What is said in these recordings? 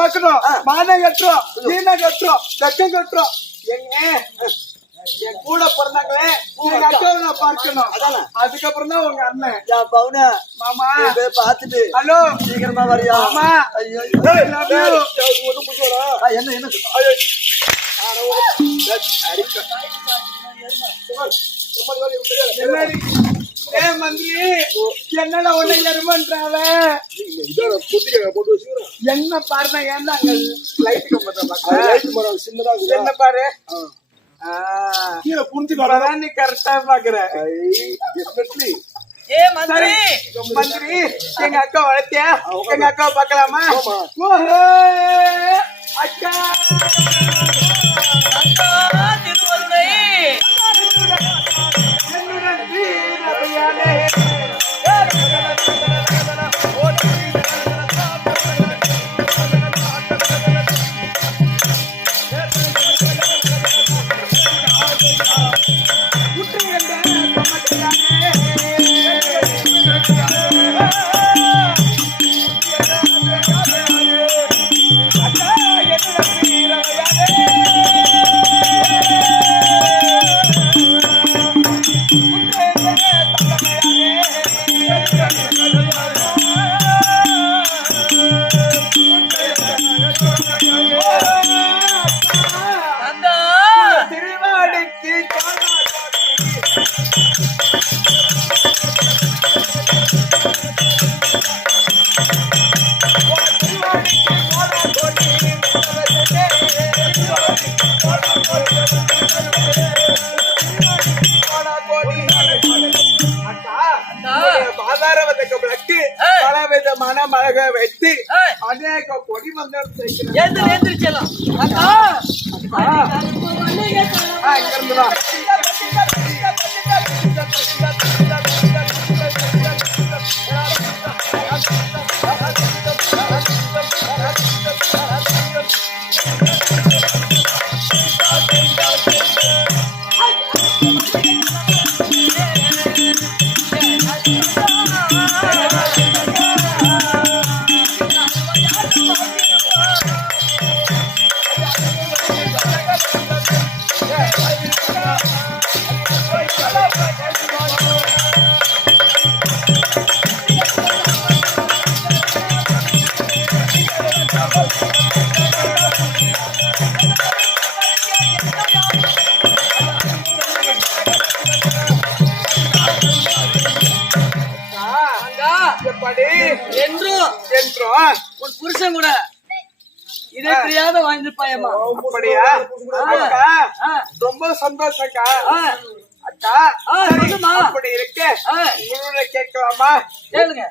பார்க்கணும். மானம் கட்டுறோம் சீனை கட்டுறோம் வெக்கம் கட்டுறோம். எங்க என் கூட பிறந்தாங்களே எங்க அக்காவை நான் பார்க்கணும். அதுக்கப்புறம் தான் உங்க அண்ணன். யா பவுன மாமா. போய் பார்த்துட்டு ஹலோ. சீக்கிரமா வரியா? மாமா. ஐயோ என்ன என்ன? என்னடி? ஏ மந்திரி என்னடா உன்னை எருமன்றாவ? என்ன பாருங்க ஏன்னா அங்க லைட் கம்பத்தை என்ன பாரு. ஆ, இப்பதான் நீ கரெக்டா பாக்குற. ஏ மந்திரி! மந்திரி எங்க அக்கா வளர்த்தியா? எங்க அக்காவை பார்க்கலாமா? அக்கா! விதமான மழக வைத்து ஏய். அநேக கொடி மந்திரம் செய்கிறேன் ஏந்திரி ஏந்திரிச்சலாம் அக்கா. எப்படி என்றும் என்றோம் உன் புருஷன் கூட. இதை தெரியாத வாழ்ந்துப்பாயம்மா அப்படியா. ரொம்ப சந்தோஷக்கா. அக்கா. அப்படி இருக்க. உங்களை கேட்கலாமா? கேளுங்க.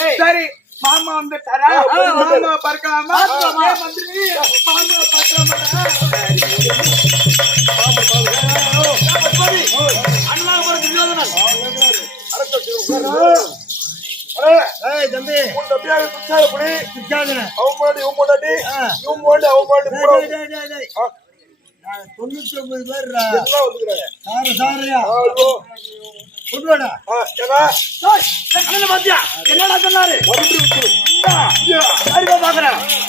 ஏய், சரி மாமா வந்து தரா மாமா பார்க்கலாமா? மந்திரி மாமா பார்க்கலாமா ஏய் தம்பி. பிச்சாதுன. நான் தொண்ணூத்தி ஒன்பது பேர்ரா. சாரு, சாருயா. கொண்டு வாடா. என்னடா? சொன்னாரு? அறிவா பாக்குறேன்.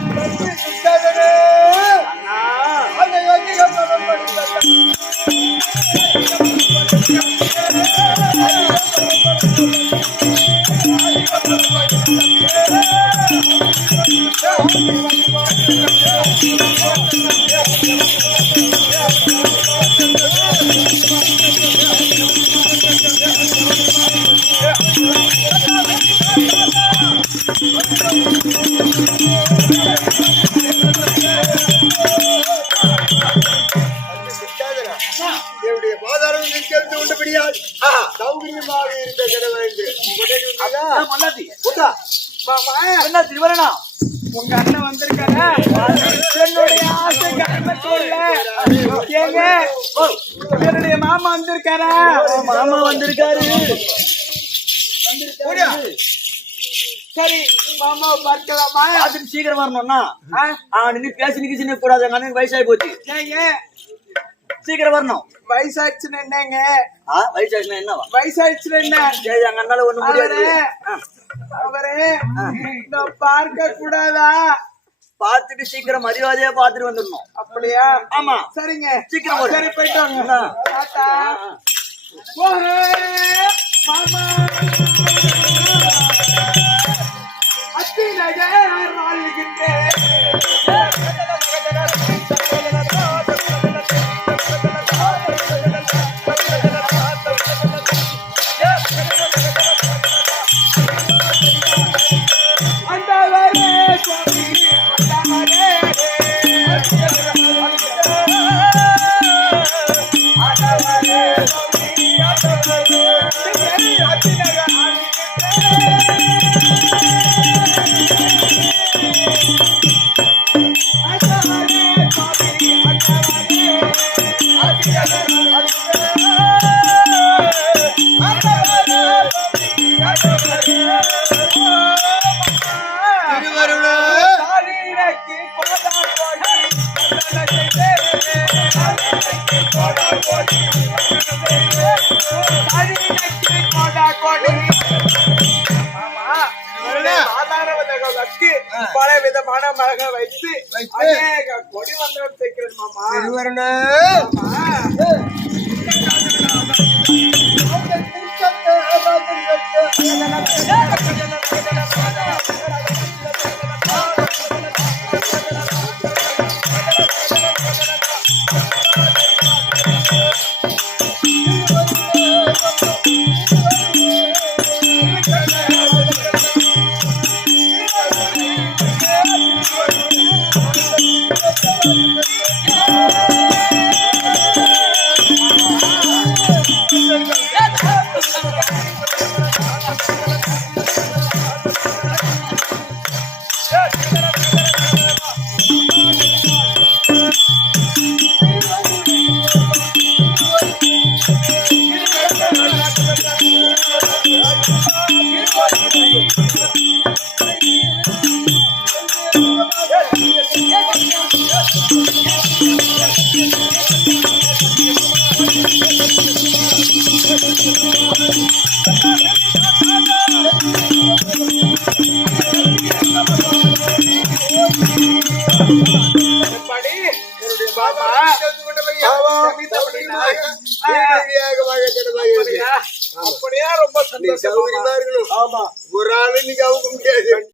வணக்கம் தம்பி கொண்டபடியால் சௌகரியமாக இருக்க கிட வேண்டும் அதான் பொண்டாட்டி. உண்டா? மாமா என்ன திருவரணா? உங்க அண்ணன் வந்திருக்காரா என்னுடைய ஆசை ஏங்க? என்னுடைய மாமா வந்திருக்காரா? மாமா வந்திருக்காரு. சரி மாமாவை பார்க்கலாமா? பார்த்துட்டு சீக்கிரம் வரணும்னா? நின்று பேசி நிக்க கூடாது. எங்க அண்ணனுக்கு வயசாகி போச்சு. சீக்கிரம் வரணும். வயசாச்சுன்னு என்னங்க? வயசாச்சுன்னா என்னவா? வயசாச்சுன்னு என்ன? சரி எங்க அண்ணால ஒண்ணு முடியாது. அவரே நான் பார்க்க கூடாதா பார்த்துட்டு சீக்கிரம் மரியாதையா பார்த்துட்டு வந்துடணும். அப்படியா? ஆமா. சரிங்க. சீக்கிரம். சரி போயிட்டு வாங்க மாமா. அத்தி நகர் வாழ்கின்றேன் பல விதமான மரங்கள் வைத்து. அநேக கொடி மந்திரம் சேர்க்கிறது மாமா. மாமா. படி